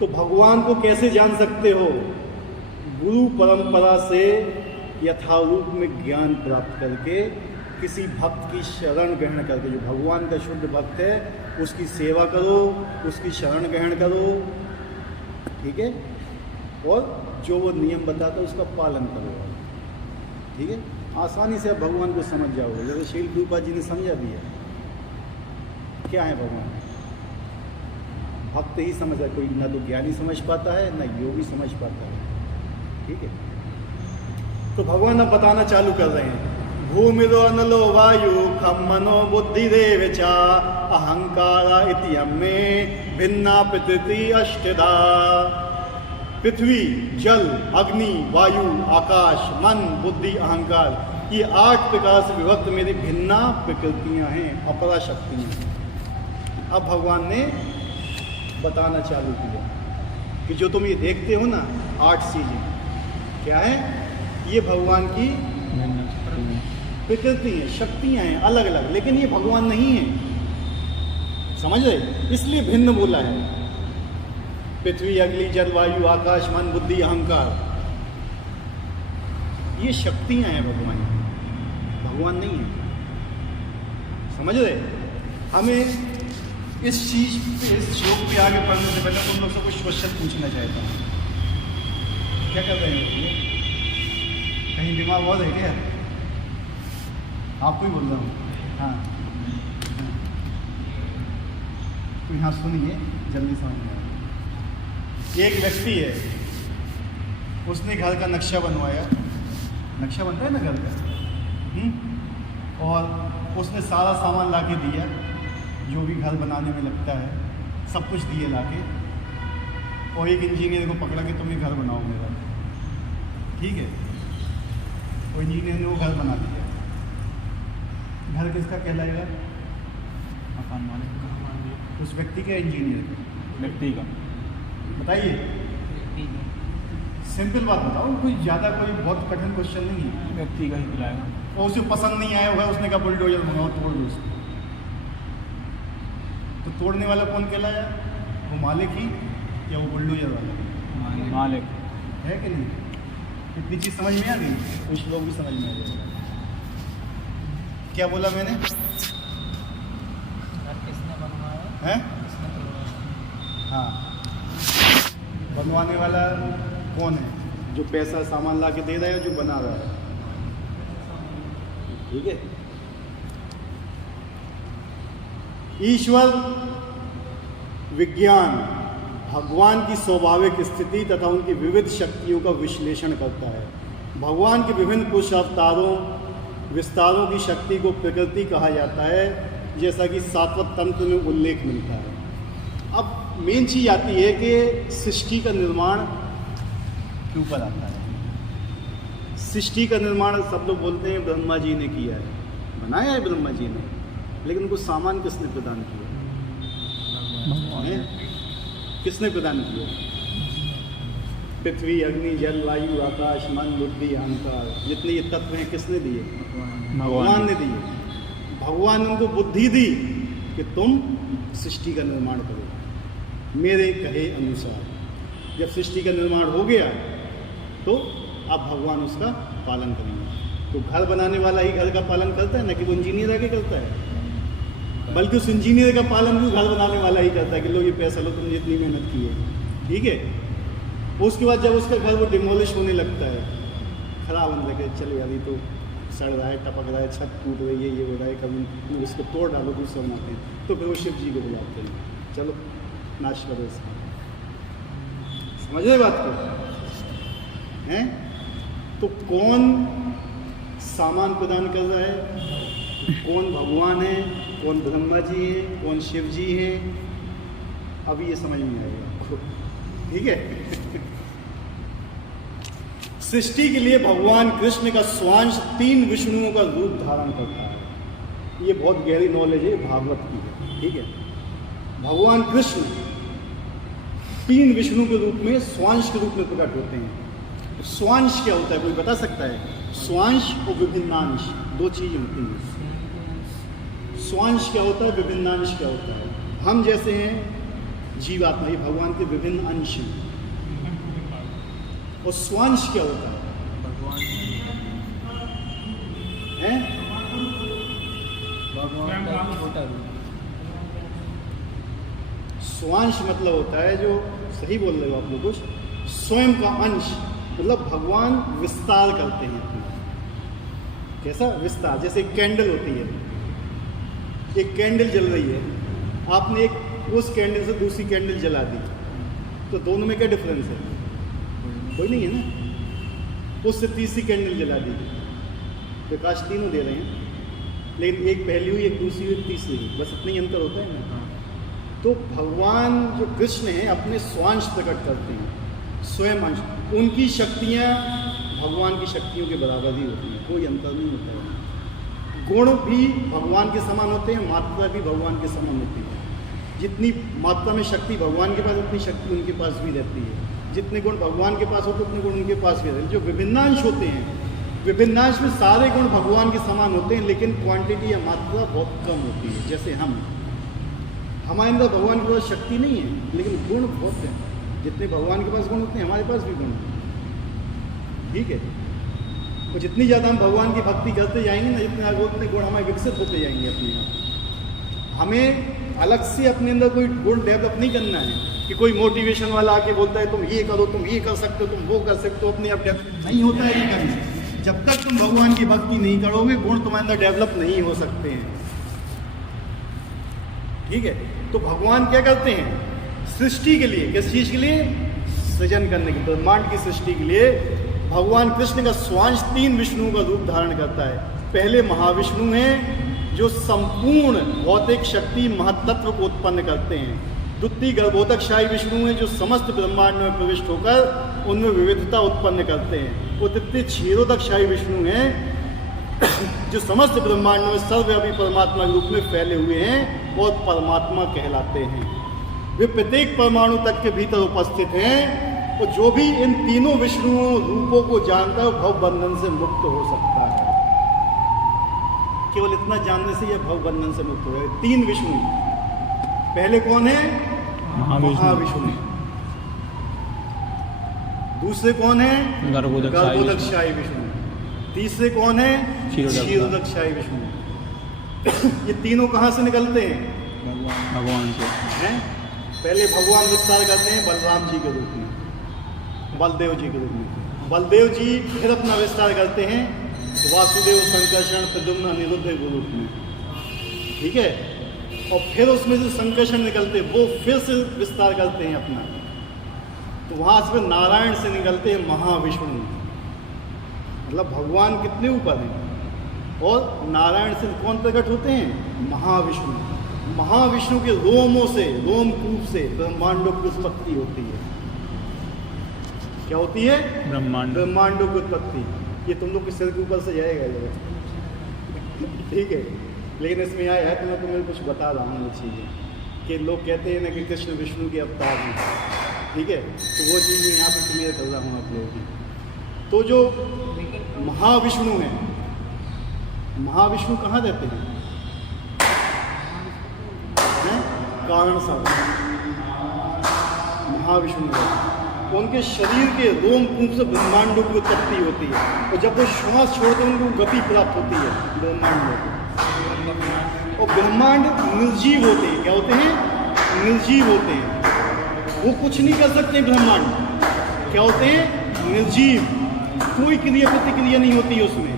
तो भगवान को कैसे जान सकते हो? गुरु परंपरा से यथारूप में ज्ञान प्राप्त करके, किसी भक्त की शरण ग्रहण करके। जो भगवान का शुद्ध भक्त है उसकी सेवा करो, उसकी शरण ग्रहण करो, ठीक है, और जो वो नियम बताता है उसका पालन करो, ठीक है। आसानी से आप भगवान को समझ जाओगे, जैसे शील प्रभुपाद जी ने समझा दिया। क्या है भगवान? भक्त ही समझ, कोई ना तो ज्ञानी समझ पाता है ना योगी समझ पाता है, ठीक है। तो भगवान अब बताना चालू कर रहे हैं। भूमिरो अनलो वायु खम मनो बुद्धि देव चा अहंकारा इति हमें भिन्ना प्रकृति अष्टधा। पृथ्वी, जल, अग्नि, वायु, आकाश, मन, बुद्धि, अहंकार, ये 8 प्रकार से विभक्त मेरी भिन्ना प्रकृतियां हैं, अपरा शक्तियां हैं। अब भगवान ने बताना चालू किया कि जो तुम ये देखते हो ना 8 चीजें क्या है, ये भगवान की प्रकृति है, शक्तियां हैं अलग अलग, लेकिन ये भगवान नहीं है, समझ रहे? इसलिए भिन्न बोला है। पृथ्वी, अग्नि, जल, वायु, आकाश, मन, बुद्धि, अहंकार, ये शक्तियां हैं भगवान, भगवान नहीं है, समझ रहे? हमें इस चीज पे, इस श्लोक पे आगे पढ़ने से पहले उन लोग से कुछ क्वेश्चन पूछना चाहता हूँ। क्या कर रहे हैं ये? कहीं दिमाग बहुत है क्या? आपको ही बोल रहा हूँ। हाँ, तो यहाँ सुनिए, जल्दी समझ में आए। एक व्यक्ति है, उसने घर का नक्शा बनवाया, नक्शा बनता है ना घर का, और उसने सारा सामान ला के दिया जो भी घर बनाने में लगता है, सब कुछ दिए लाके, और एक इंजीनियर को पकड़ा कि तुम ये घर बनाओ मेरा, ठीक है। वो इंजीनियर ने वो घर बना दिया। घर किसका कहलाएगा? मकान मालिक, उस व्यक्ति का, इंजीनियर का, व्यक्ति का। बताइए, सिंपल बात बताओ, कोई ज़्यादा कोई बहुत कठिन क्वेश्चन नहीं है। व्यक्ति का ही दिलाएगा। और उसे पसंद नहीं आया होगा, उसने कहा बुलडोजर मंगाओ, तोड़ दो उसको, तो तोड़ने वाला कौन कहलाया? वो मालिक ही या वो बुलडोजर वाला? मालिक है कि नहीं? इतनी चीज़ समझ में आ गई, कुछ लोग भी समझ में आ गए। क्या बोला मैंने? किसने बनवाया है? किसने तोड़ा? हाँ, बनवाने वाला कौन है? जो पैसा सामान ला के दे रहा है, जो बना रहा है, ठीक है। ईश्वर, विज्ञान भगवान की स्वाभाविक स्थिति तथा उनकी विविध शक्तियों का विश्लेषण करता है। भगवान के विभिन्न पुरुष अवतारों, विस्तारों की शक्ति को प्रकृति कहा जाता है, जैसा कि सातवत तंत्र में उल्लेख मिलता है। अब मेन चीज आती है कि सृष्टि का निर्माण के ऊपर आता है। सृष्टि का निर्माण सब लोग बोलते हैं ब्रह्मा जी ने किया है, बनाया है ब्रह्मा जी ने, लेकिन उनको सामान किसने प्रदान किया? किसने प्रदान किया? पृथ्वी, अग्नि, जल, वायु, आकाश, मन, बुद्धि, अहंकार, जितने ये तत्व हैं किसने दिए? भगवान ने दिए। भगवान ने उनको बुद्धि दी कि तुम सृष्टि का निर्माण करो मेरे कहे अनुसार। जब सृष्टि का निर्माण हो गया तो अब भगवान उसका पालन करेंगे। तो घर बनाने वाला ही घर का पालन करता है ना, कि वो इंजीनियर आगे करता है, बल्कि उस इंजीनियर का पालन भी घर बनाने वाला ही करता है कि लो ये पैसा लो, तुमने इतनी मेहनत की है, ठीक है। उसके बाद जब उसका घर वो डिमोलिश होने लगता है, खराब होने लगे, चलो यार ये तो सड़ रहा है, टपक रहा है, छत टूट रही है, ये हो रहा है, कभी इसको तोड़ डालो, कुछ बनाते हैं। तो फिर वो शिव जी को बुलाते हैं, चलो नाश करो इसका। समझ रहे बात को? हैं? तो कौन सामान प्रदान कर रहा है? कौन भगवान है, कौन ब्रह्मा जी है, कौन शिव जी है? अभी ये समझ में आएगा, ठीक है। सृष्टि के लिए भगवान कृष्ण का स्वांश 3 विष्णुओं का रूप धारण करता है। ये बहुत गहरी नॉलेज है, भागवत की है, ठीक है। भगवान कृष्ण 3 विष्णु के रूप में, स्वांश के रूप में प्रकट होते हैं। स्वांश क्या होता है, कोई बता सकता है? स्वांश और विभिन्नांश 2 चीजें होती हैं। स्वांश क्या होता है, विभिन्नांश क्या होता है? हम जैसे हैं जीवात्मा, ये भगवान के विभिन्न अंश हैं। और स्वांश क्या होता है? भगवान हैं? भगवान का छोटा रूप। स्वांश मतलब होता है, जो सही बोल रहे हो आप लोग, कुछ स्वयं का अंश, मतलब भगवान विस्तार करते हैं अपना। कैसा विस्तार? जैसे एक कैंडल होती है, एक कैंडल जल रही है, आपने एक उस कैंडल से दूसरी कैंडल जला दी, तो दोनों में क्या डिफरेंस है? कोई नहीं है ना। उससे तीसरी कैंडल जला दी, प्रकाश तीनों दे रहे हैं, लेकिन एक पहली हुई, एक दूसरी हुई, एक तीसरी हुई, बस इतना ही अंतर होता है ना। तो भगवान जो कृष्ण हैं अपने स्वांश प्रकट करते हैं, स्वयं अंश। उनकी शक्तियाँ भगवान की शक्तियों के बराबर ही होती हैं, कोई अंतर नहीं होता है। गुण भी भगवान के समान होते हैं, मात्रा भी भगवान के समान होती है। जितनी मात्रा में शक्ति भगवान के पास, उतनी शक्ति उनके पास भी रहती है। जितने गुण भगवान के पास होते, उतने गुण उनके पास भी रहते हैं। जो विभिन्नांश होते हैं, विभिन्नांश में सारे गुण भगवान के समान होते हैं, लेकिन क्वांटिटी या मात्रा बहुत कम होती है। जैसे हमारे अंदर भगवान के पास शक्ति नहीं है, लेकिन गुण बहुत हैं। जितने भगवान के पास गुण होते हैं, हमारे पास भी गुण हैं। ठीक है। तो जितनी ज़्यादा हम भगवान की भक्ति करते जाएंगे ना, जितने आगे उतने गुण हमारे विकसित होते जाएंगे अपने आप। हमें अलग से अपने अंदर कोई गुण डेवलप नहीं करना है कि कोई मोटिवेशन वाला आके बोलता है तुम ये करो, तुम ये कर सकते हो, तुम वो कर सकते हो, अपने आप डेवलप नहीं होता है ये करना। जब तक तुम भगवान की भक्ति नहीं करोगे, गुण तुम्हारे अंदर डेवलप नहीं हो सकते हैं। ठीक है। तो भगवान क्या करते हैं? सृष्टि के लिए, किस चीज के लिए? सृजन करने के, ब्रह्मांड की सृष्टि के लिए भगवान कृष्ण का स्वांश 3 विष्णुओं का रूप धारण करता है। पहले महाविष्णु हैं, जो संपूर्ण भौतिक शक्ति महत्त्व को उत्पन्न करते हैं। द्वितीय गर्भोदकशाही विष्णु हैं, जो समस्त ब्रह्मांड में प्रविष्ट होकर उनमें विविधता उत्पन्न करते हैं। और तृतीय क्षीरोदकशाही विष्णु हैं, जो समस्त ब्रह्मांड में सर्वव्यापी परमात्मा के रूप में फैले हुए हैं और परमात्मा कहलाते हैं। वे प्रत्येक परमाणु तक के भीतर उपस्थित हैं, और जो भी इन तीनों विष्णुओं रूपों को जानता है, भव बंधन से मुक्त हो सकता है। केवल इतना जानने से यह भव बंधन से मुक्त हो जाए। 3 विष्णु। पहले कौन है? महाविष्णु। दूसरे कौन है? गर्भोदकशाही विष्णु। तीसरे कौन है? क्षीरोदकशाही विष्णु। ये तीनों कहाँ से निकलते हैं? भगवान से हैं? पहले भगवान विस्तार करते हैं बलराम जी के रूप में, बलदेव जी के रूप में। बलदेव जी फिर अपना विस्तार करते हैं वासुदेव, संकर्षण, प्रद्युम्न, अनिरुद्ध के रूप में। ठीक है। और फिर उसमें से संकर्षण निकलते हैं, वो फिर से विस्तार करते हैं अपना। तो वहाँ से नारायण से निकलते हैं महाविष्णु। मतलब भगवान कितने ऊपर हैं। और नारायण से कौन प्रकट होते हैं? महाविष्णु। महाविष्णु के रोमों से, रोमकूप से ब्रह्मांडों की उत्पत्ति होती है। क्या होती है? ब्रह्मांडों की उत्पत्ति। ये तुम लोग के सिर के ऊपर से जाएगा ये। ठीक है। लेकिन इसमें आया है तो मैं तुम्हें कुछ बता रहा हूँ ये चीज़ें, कि लोग कहते हैं ना कि कृष्ण विष्णु के अवतार हैं। ठीक है। तो वो चीज़ मैं यहाँ पर क्लियर कर रहा हूँ आप लोगों की। तो जो महाविष्णु हैं, महाविष्णु कहाँ रहते हैं? कारण सागर महाविष्णु रहते हैं। उनके शरीर के रोमकूप से ब्रह्मांडों की उत्पत्ति होती है, और जब वो श्वास छोड़ते हैं उनको गति प्राप्त होती है ब्रह्मांडों को। और ब्रह्मांड निर्जीव होते हैं। क्या होते हैं? निर्जीव होते हैं। वो कुछ नहीं कर सकते ब्रह्मांड। क्या होते हैं? निर्जीव। कोई क्रिया प्रतिक्रिया नहीं होती है उसमें।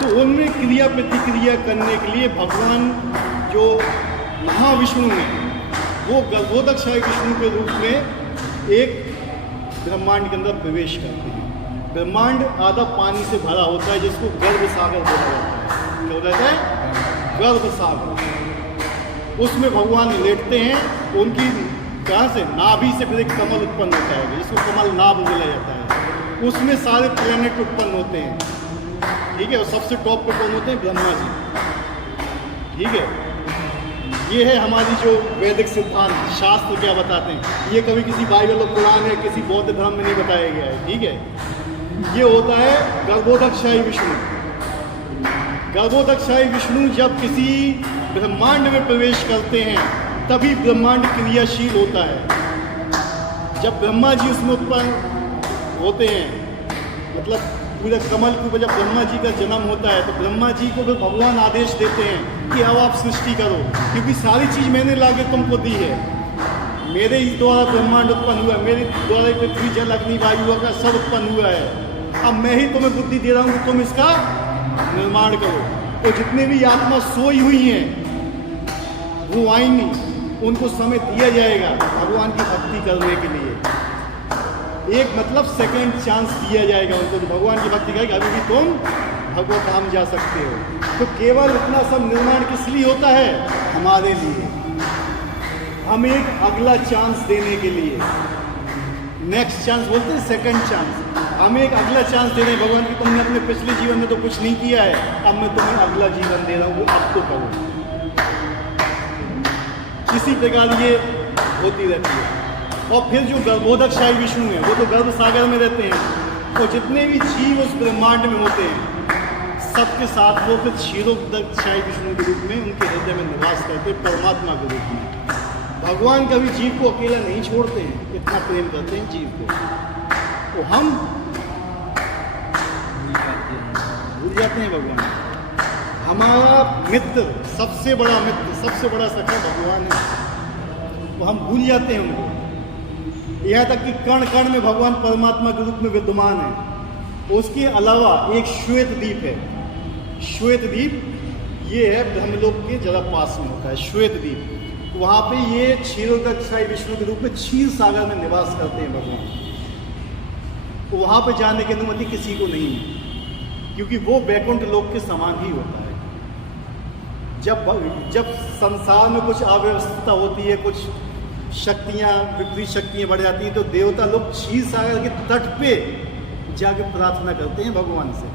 तो उनमें क्रिया प्रतिक्रिया करने के लिए भगवान जो महाविष्णु हैं, वो गर्भोदकशाही विष्णु के रूप में एक ब्रह्मांड के अंदर प्रवेश करते हैं। ब्रह्मांड आधा पानी से भरा होता है, जिसको गर्भ सागर बोला जाता है। क्या बोला जाता है? गर्भ सागर। उसमें भगवान लेटते हैं। उनकी कहाँ से? नाभि से फिर एक कमल उत्पन्न होता है, जिसको कमल नाभ बोला जाता है। उसमें सारे प्लैनेट उत्पन्न होते हैं। ठीक है। और सबसे टॉप पे कौन होते हैं? ब्रह्मा जी। ठीक है। ये है हमारी जो वैदिक सिद्धांत, शास्त्र क्या बताते हैं। ये कभी किसी बाइबल और कुरान या किसी बौद्ध धर्म में नहीं बताया गया है। ठीक है। ये होता है गर्भोदकशाही विष्णु। गर्भोदकशाही विष्णु जब किसी ब्रह्मांड में प्रवेश करते हैं तभी ब्रह्मांड क्रियाशील होता है। जब ब्रह्मा जी उसमें उत्पन्न होते हैं, मतलब पूरा कमल के ऊपर जब ब्रह्मा जी का जन्म होता है, तो ब्रह्मा जी को फिर भगवान आदेश देते हैं कि अब आप सृष्टि करो, क्योंकि सारी चीज़ मैंने लाके तुमको दी है। मेरे ही द्वारा ब्रह्मांड उत्पन्न हुआ है, मेरे द्वारा पृथ्वी जल अग्नि वायु का सब उत्पन्न हुआ है। अब मैं ही तुम्हें बुद्धि दे रहा हूँ कि तुम इसका निर्माण करो। तो जितने भी आत्मा सोई हुई हैं वो आएंगी, उनको समय दिया जाएगा भगवान की भक्ति करने के लिए। एक मतलब सेकंड चांस दिया जाएगा उनको, तो भगवान की भक्ति करेगा, अभी भी तुम भगवत धाम जा सकते हो। तो केवल इतना सब निर्माण किस लिए होता है? हमारे लिए, हम एक अगला चांस देने के लिए। नेक्स्ट चांस बोलते हैं, सेकंड चांस। हम एक अगला चांस दे रहे हैं भगवान की, तुमने अपने पिछले जीवन में तो कुछ नहीं किया है, अब मैं तुम्हें अगला जीवन दे रहा हूँ, अब तो करो। इसी प्रकार ये होती रहती है। और फिर जो गर्भोदकशाही विष्णु है, वो तो गर्भ सागर में रहते हैं। तो जितने भी जीव उस ब्रह्मांड में होते हैं, सबके साथ वो फिर क्षीरोदकशाही विष्णु के रूप में उनके हृदय में निवास करते हैं, परमात्मा के रूप में। भगवान कभी जीव को अकेला नहीं छोड़ते हैं, इतना प्रेम करते हैं जीव को। तो हम भूल जाते हैं भगवान। हमारा मित्र, सबसे बड़ा मित्र, सबसे बड़ा सखा भगवान है, तो हम भूल जाते हैं उनको। यहाँ तक कि कण कण में भगवान परमात्मा के रूप में विद्यमान है। उसके अलावा एक श्वेत द्वीप है। श्वेत द्वीप ये है ब्रह्मलोक के जरा पास में होता है श्वेत द्वीप। वहाँ पे ये क्षीरोदकशाही विष्णु के रूप में क्षीर सागर में निवास करते हैं भगवान। तो वहाँ पे जाने की अनुमति किसी को नहीं है, क्योंकि वो वैकुंठ लोक के समान ही होता है। जब संसार में कुछ अव्यवस्था होती है, कुछ शक्तियाँ, विपरीत शक्तियाँ बढ़ जाती हैं, तो देवता लोग क्षीर सागर के तट पे जाके प्रार्थना करते हैं भगवान से।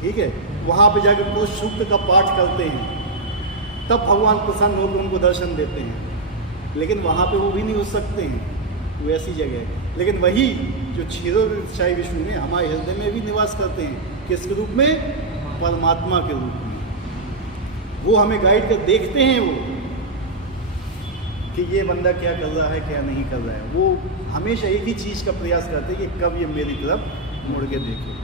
ठीक है, वहाँ पे जाके पुरुष सूक्त का पाठ करते हैं, तब भगवान प्रसन्न होकर उनको दर्शन देते हैं। लेकिन वहाँ पे वो भी नहीं हो सकते हैं, वो ऐसी जगह है। लेकिन वही जो क्षीरोदकशाही विष्णु ने हमारे हृदय में भी निवास करते हैं। किसके रूप में? परमात्मा के रूप में। वो हमें गाइड कर देखते हैं, वो कि ये बंदा क्या कर रहा है, क्या नहीं कर रहा है। वो हमेशा एक ही चीज़ का प्रयास करते हैं कि कब ये मेरी तरफ मुड़ के देखे।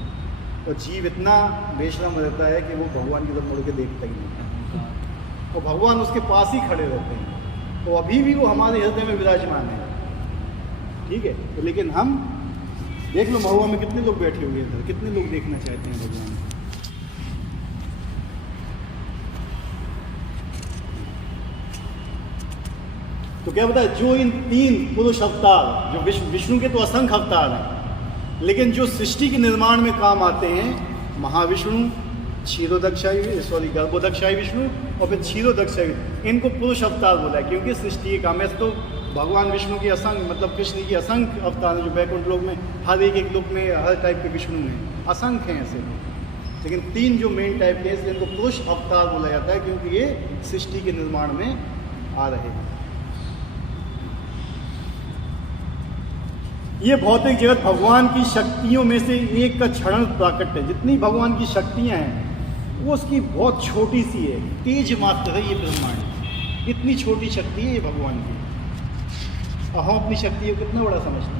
और जीव इतना बेशरम रहता है कि वो भगवान की तरफ मुड़ के देखता ही नहीं, और भगवान उसके पास ही खड़े रहते हैं। तो अभी भी वो हमारे हृदय में विराजमान है। ठीक है, तो लेकिन हम देख लो महुआ में कितने लोग बैठे हुए इधर, कितने लोग देखना चाहते हैं भगवान। तो क्या बताया, जो इन तीन पुरुष अवतार, जो विष्णु के तो असंख्य अवतार हैं, लेकिन जो सृष्टि के निर्माण में काम आते हैं, महाविष्णु, क्षीरोदकशाही गर्भोदकशाही विष्णु और फिर क्षीरोदकशाही, इनको पुरुष अवतार बोला है, क्योंकि सृष्टि के काम। ऐसे तो भगवान विष्णु की असंख्य, मतलब कृष्ण की असंख्य अवतार हैं, जो वैकुंठ लोक में हर एक लोक में हर टाइप के विष्णु हैं, असंख्य हैं ऐसे। लेकिन तीन जो मेन टाइप के हैं, इसलिए इनको पुरुष अवतार बोला जाता है, क्योंकि ये सृष्टि के निर्माण में आ रहे हैं। ये भौतिक जगत भगवान की शक्तियों में से एक का क्षण प्राकट्य है। जितनी भगवान की शक्तियाँ हैं वो उसकी बहुत छोटी सी है, तेज मात्र है ये ब्रह्मांड। इतनी छोटी शक्ति है ये भगवान की, और हम अपनी शक्ति को कितना बड़ा समझते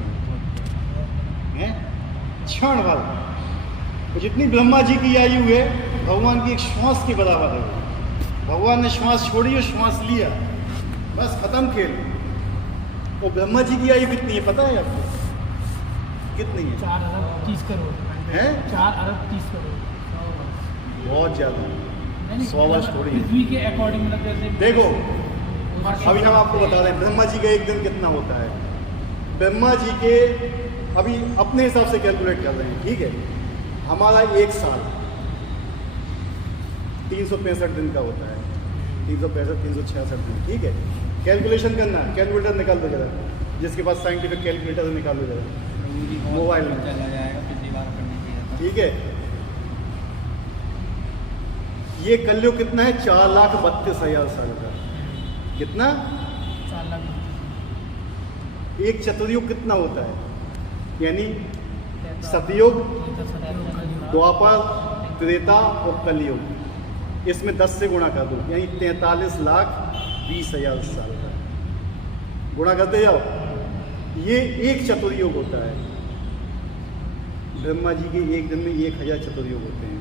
हैं, क्षण भर। तो जितनी ब्रह्मा जी की आयु है, भगवान की एक श्वास के बराबर है। भगवान ने श्वास छोड़ी और श्वास लिया, बस खत्म खेल। और ब्रह्मा जी की आयु कितनी है पता है आपको? कितनी है? 4 अरब 30 करोड़ है। 4 अरब 30 करोड़, बहुत ज़्यादा, 100 वर्ष थोड़ी है। पृथ्वी के अकॉर्डिंग मतलब देखो, अभी हम आपको बता रहे हैं ब्रह्मा जी का एक दिन कितना होता है। ब्रह्मा जी के अभी अपने हिसाब से कैलकुलेट कर रहे हैं, ठीक है। हमारा एक साल 365 दिन का होता है, 365 366 दिन, ठीक है। कैलकुलेशन करना, कैलकुलेटर निकाल दो जरा, जिसके पास साइंटिफिक कैलकुलेटर निकाल दो जरा मोबाइल में, चला जाएगा, पिछली बार करने की। ठीक है। ये कलयुग कितना है? 4,32,000 साल का। कितना? 4 लाख। एक चतुर्युग कितना होता है? यानी सतयुग, द्वापर, त्रेता और कलयुग, इसमें 10 से गुणा कर दो, यानी 43 लाख 20,000 साल का। गुणा करते जाओ, ये एक चतुर्युग होता है। ब्रह्मा जी के एक दिन में 1,000 चतुर्युग होते हैं,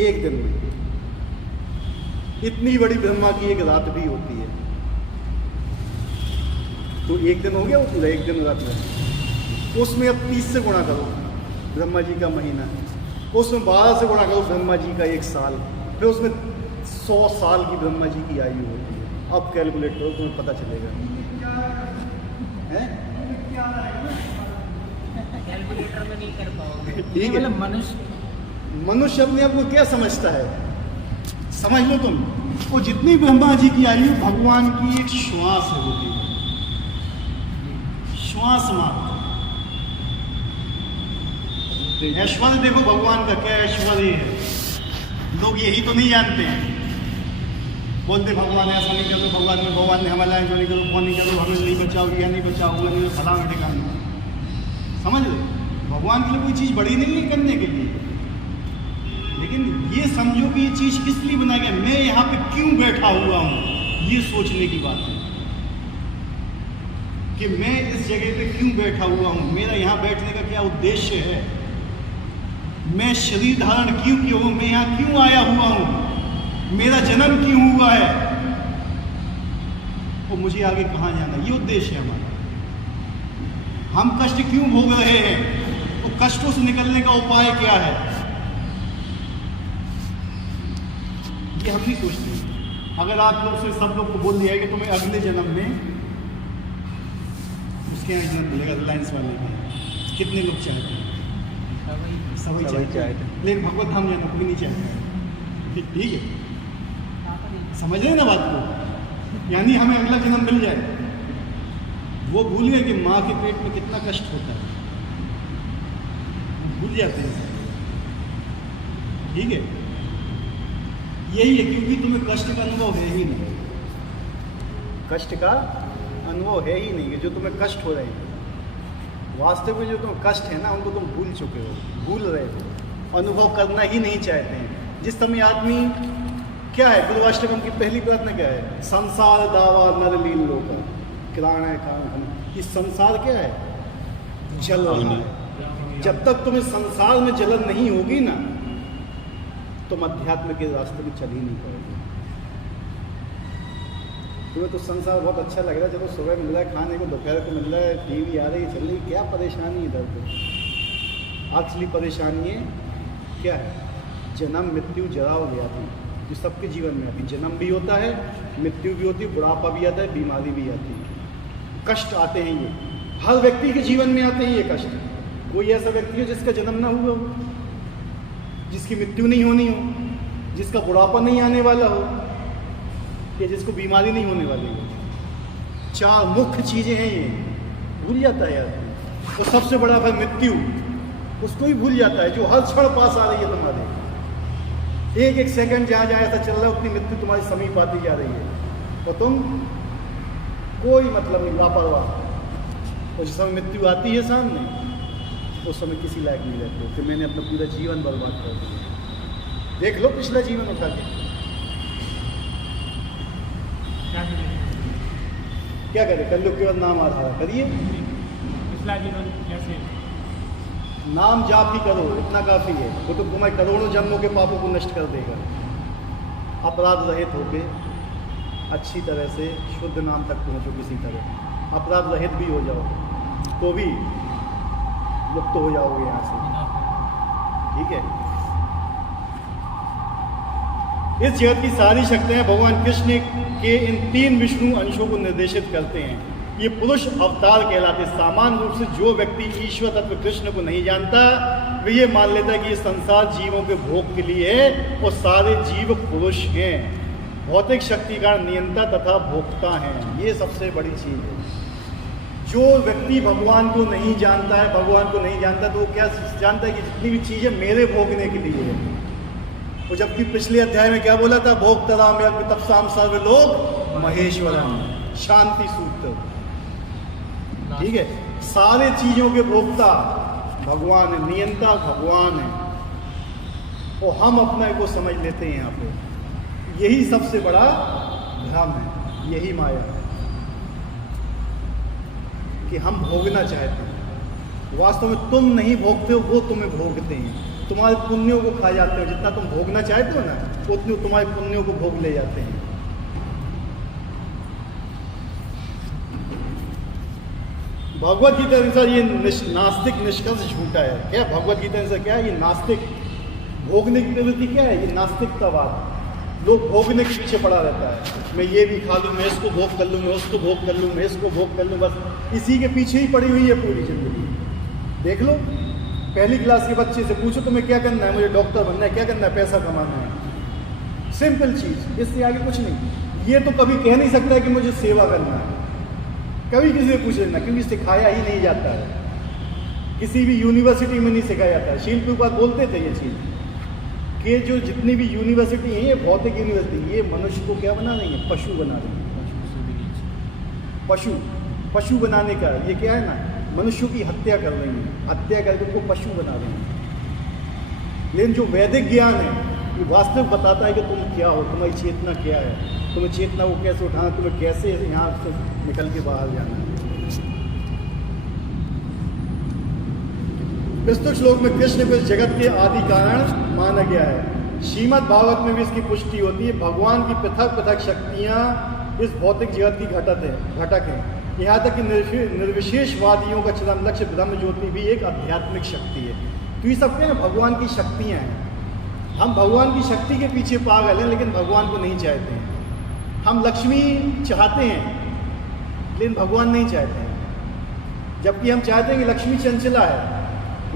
एक दिन में। इतनी बड़ी ब्रह्मा की एक रात भी होती है, तो एक दिन हो गया वो पूरा, एक दिन रात में। उसमें अब 30 से गुणा करो ब्रह्मा जी का महीना, उसमें 12 से गुणा करो ब्रह्मा जी का एक साल, फिर उसमें 100 साल की ब्रह्मा जी की आयु होती है। अब कैलकुलेट करो, तुम्हें पता चलेगा। हैं? कैलकुलेटर में नहीं कर पाओगे। ठीक है। मतलब मनुष्य अपने आप को क्या समझता है, समझ लो तुम, वो जितनी ब्रह्मा जी की आयु भगवान की एक श्वास होती है, श्वास मात्र। ऐश्वर्य देखो भगवान का क्या ऐश्वर्य है, लोग यही तो नहीं जानते हैं। बोलते भगवान ऐसा नहीं कर दो, भगवान ने हमारा जो नहीं करो, वो नहीं करो, हमें नहीं बचाओ, यह नहीं बचाओ, वो नहीं फला ठिकाना। समझ लो, भगवान के लिए कोई चीज़ बड़ी नहीं है करने के लिए, लेकिन ये समझो कि ये चीज़ किस लिए बनाई गई, मैं यहाँ पे क्यों बैठा हुआ हूँ, ये सोचने की बात है कि मैं इस जगह पे क्यों बैठा हुआ हूँ, मेरा यहाँ बैठने का क्या उद्देश्य है, मैं शरीर धारण क्यों किया हूँ, मैं यहाँ क्यों आया हुआ हूँ, मेरा जन्म क्यों हुआ है, और मुझे आगे कहाँ जाना, ये उद्देश्य है हमारा। हम कष्ट क्यों भोग रहे हैं, और कष्टों से निकलने का उपाय क्या है, ये हम नहीं सोचते। अगर आप लोग से सब लोग को बोल दिया है कि तुम्हें अगले जन्म में उसके यहाँ जन्म मिलेगा, रिलायंस वाले में, कितने लोग चाहते हैं? सभी चाहते हैं, लेकिन भगवत धाम जाना कोई नहीं चाहता। ठीक है, समझ रहे ना बात को? यानी हमें अगला जन्म मिल जाए। वो भूल गए कि माँ के पेट में कितना कष्ट होता है, भूल जाते हैं। ठीक है, यही है, क्योंकि तुम्हें कष्ट का अनुभव है ही नहीं, कष्ट का अनुभव है ही नहीं कि जो तुम्हें कष्ट हो रहे हैं। वास्तव में जो तुम्हें कष्ट है ना, उनको तुम भूल चुके हो, भूल रहे हो, अनुभव करना ही नहीं चाहते हैं। जिस समय आदमी क्या है, गुरुवाष्टकम की पहली प्रार्थना क्या है? संसार दावा नर लीन लोका किराण है काम। ये संसार क्या है? जल रहा है। जब तक तुम्हें संसार में जलन नहीं होगी ना, तुम अध्यात्म के रास्ते में चल ही नहीं पाओगे। तुम्हें तो संसार बहुत अच्छा लग रहा है, चलो सुबह मिल रहा है खाने को, दोपहर को मिल रहा है, टीवी आ रही है, चल रही, क्या परेशानी इधर पे? असली परेशानी है क्या है? जन्म मृत्यु जरा और व्याधि, जो सबके जीवन में आती। जन्म भी होता है, मृत्यु भी होती है, बुढ़ापा भी आता है, बीमारी भी आती है, कष्ट आते हैं। ये हर व्यक्ति के जीवन में आते हैं ये कष्ट। कोई ऐसा व्यक्ति हो जिसका जन्म ना हुआ हो, जिसकी मृत्यु नहीं होनी हो, जिसका बुढ़ापा नहीं आने वाला हो, या जिसको बीमारी नहीं होने वाली हो। 4 मुख्य चीज़ें हैं ये, भूल जाता है यार। तो सबसे बड़ा है मृत्यु, उसको ही भूल जाता है, जो हर क्षण पास आ रही है तुम्हारे। एक एक सेकंड जहाँ जहाँ ऐसा चल रहा है, उतनी मृत्यु तुम्हारी समीप आती जा रही है, और तुम कोई मतलब नहीं, लापरवाह। और जिस समय मृत्यु आती है सामने, उस समय किसी लायक नहीं रहते हो कि मैंने अपना पूरा जीवन बर्बाद कर दिया। देख लो पिछला जीवन उठा के, क्या करें? कलयुग के बाद नाम आधार करिए, पिछला जीवन कैसे? नाम जाप ही करो, इतना काफ़ी है। वो तो तुम्हारे करोड़ों जन्मों के पापों को नष्ट कर देगा। अपराध रहित होके अच्छी तरह से शुद्ध नाम तक पहुँचो, किसी तरह अपराध रहित भी हो जाओ तो भी मुक्त हो जाओगे यहाँ से। ठीक है, इस जगत की सारी शक्तियाँ भगवान कृष्ण के इन 3 विष्णु अंशों को निर्देशित करते हैं। ये पुरुष अवतार कहलाते। सामान्य रूप से जो व्यक्ति ईश्वर तत्व कृष्ण को नहीं जानता, वे ये मान लेता है कि ये संसार जीवों के भोग के लिए है और सारे जीव पुरुष हैं, भौतिक शक्ति का नियंता तथा भोक्ता हैं। ये सबसे बड़ी चीज़ है। जो व्यक्ति भगवान को नहीं जानता है, तो वो क्या जानता है कि जितनी भी चीज़ें मेरे भोगने के लिए है। वो जबकि पिछले अध्याय में क्या बोला था? भोक्तराम तपसाम सर्व लोग महेश्वरम, शांति सूत्र। ठीक है, सारे चीजों के भोक्ता भगवान है, नियंता भगवान है, और हम अपने को समझ लेते हैं यहाँ पे। यही सबसे बड़ा भ्रम है। यही माया है कि हम भोगना चाहते हैं। वास्तव में तुम नहीं भोगते हो, वो तुम्हें भोगते हैं। तुम्हारे पुण्यों को खा जाते हो। जितना तुम भोगना चाहते हो ना, उतने तुम्हारे पुण्यों को भोग ले जाते हैं। भगवत गीता अनुसार ये नास्तिक निष्कर्ष झूठा है। क्या भगवत गीता अनुसार क्या है? ये नास्तिक भोगने की प्रवृत्ति क्या है? ये नास्तिकतावाद। लोग भोगने के पीछे पड़ा रहता है। मैं ये भी खा लूँ, मैं इसको भोग कर लूँ, मैं उसको भोग कर लूँ, मैं इसको भोग कर लूँ, बस इसी के पीछे ही पड़ी हुई है पूरी जिंदगी। देख लो, पहली क्लास के बच्चे से पूछो तुम्हें क्या करना है? मुझे डॉक्टर बनना है। क्या करना है? पैसा कमाना है। सिंपल चीज़, इससे आगे कुछ नहीं। ये तो कभी कह नहीं सकता है कि मुझे सेवा करना है। कभी किसी से पूछ लेना, क्योंकि सिखाया ही नहीं जाता है। किसी भी यूनिवर्सिटी में नहीं सिखाया जाता है। शील प्रभुपाद बोलते थे ये चीज़ कि जो जितनी भी यूनिवर्सिटी है, ये भौतिक यूनिवर्सिटी, ये मनुष्य को क्या बना रही है? पशु बना रही है। पशु बनाने का ये क्या है ना, मनुष्यों की हत्या कर रही है। हत्या करके उनको पशु बना रही है। लेकिन जो वैदिक ज्ञान है, ये वास्तविक बताता है कि तुम क्या हो, तुम्हारी चेतना क्या है, तुम्हें चेतना को कैसे उठाना, तुम्हें कैसे यहाँ से निकल के बाहर जाना है। विस्तृत श्लोक में कृष्ण को इस जगत के आदि कारण माना गया है। श्रीमद् भागवत में भी इसकी पुष्टि होती है। भगवान की पृथक पृथक शक्तियाँ इस भौतिक जगत की घटक है। यहाँ तक कि निर्विशेषवादियों का चरम लक्ष्य ब्रह्म ज्योति भी एक आध्यात्मिक शक्ति है। तो ये सब क्या है? भगवान की शक्तियाँ हैं। हम भगवान की शक्ति के पीछे पागल हैं, लेकिन भगवान को नहीं चाहते हैं। हम लक्ष्मी चाहते हैं, लेकिन भगवान नहीं चाहते हैं। जबकि हम चाहते हैं कि लक्ष्मी चंचला है।